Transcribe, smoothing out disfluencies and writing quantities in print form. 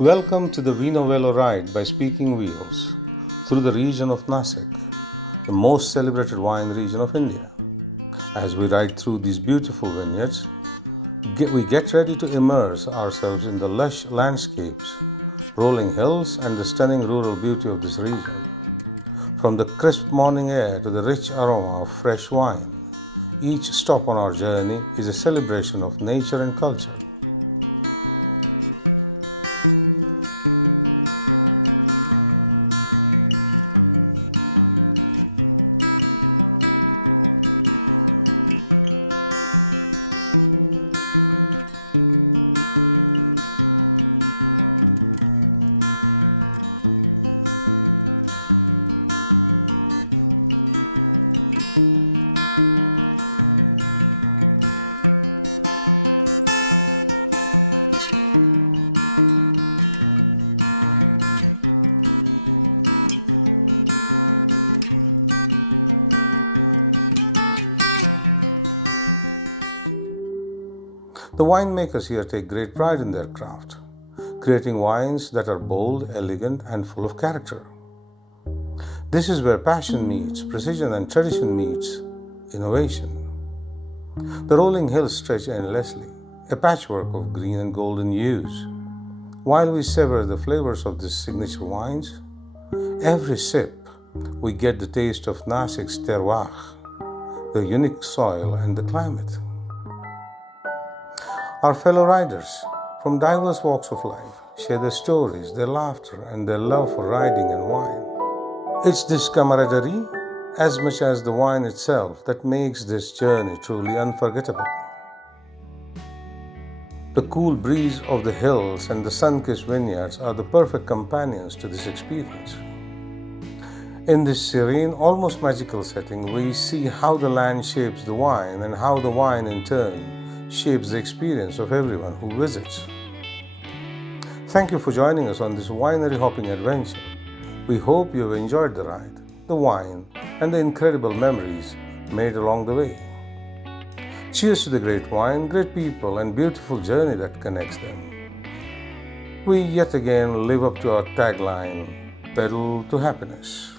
Welcome to the Vino ride by Speaking Wheels through the region of Nasik, the most celebrated wine region of India. As we ride through these beautiful vineyards, we get ready to immerse ourselves in the lush landscapes, rolling hills, and the stunning rural beauty of this region. From the crisp morning air to the rich aroma of fresh wine, each stop on our journey is a celebration of nature and culture. The winemakers here take great pride in their craft, creating wines that are bold, elegant, and full of character. This is where passion meets precision and tradition meets innovation. The rolling hills stretch endlessly, a patchwork of green and golden hues. While we savor the flavors of these signature wines, every sip we get the taste of Nasik's terroir, the unique soil and the climate. Our fellow riders from diverse walks of life share their stories, their laughter, and their love for riding and wine. It's this camaraderie, as much as the wine itself, that makes this journey truly unforgettable. The cool breeze of the hills and the sun-kissed vineyards are the perfect companions to this experience. In this serene, almost magical setting, we see how the land shapes the wine and how the wine in turn shapes the experience of everyone who visits. Thank you for joining us on this winery hopping adventure. We hope you have enjoyed the ride, the wine, and the incredible memories made along the way. Cheers to the great wine, great people, and beautiful journey that connects them. We yet again live up to our tagline, pedal to happiness.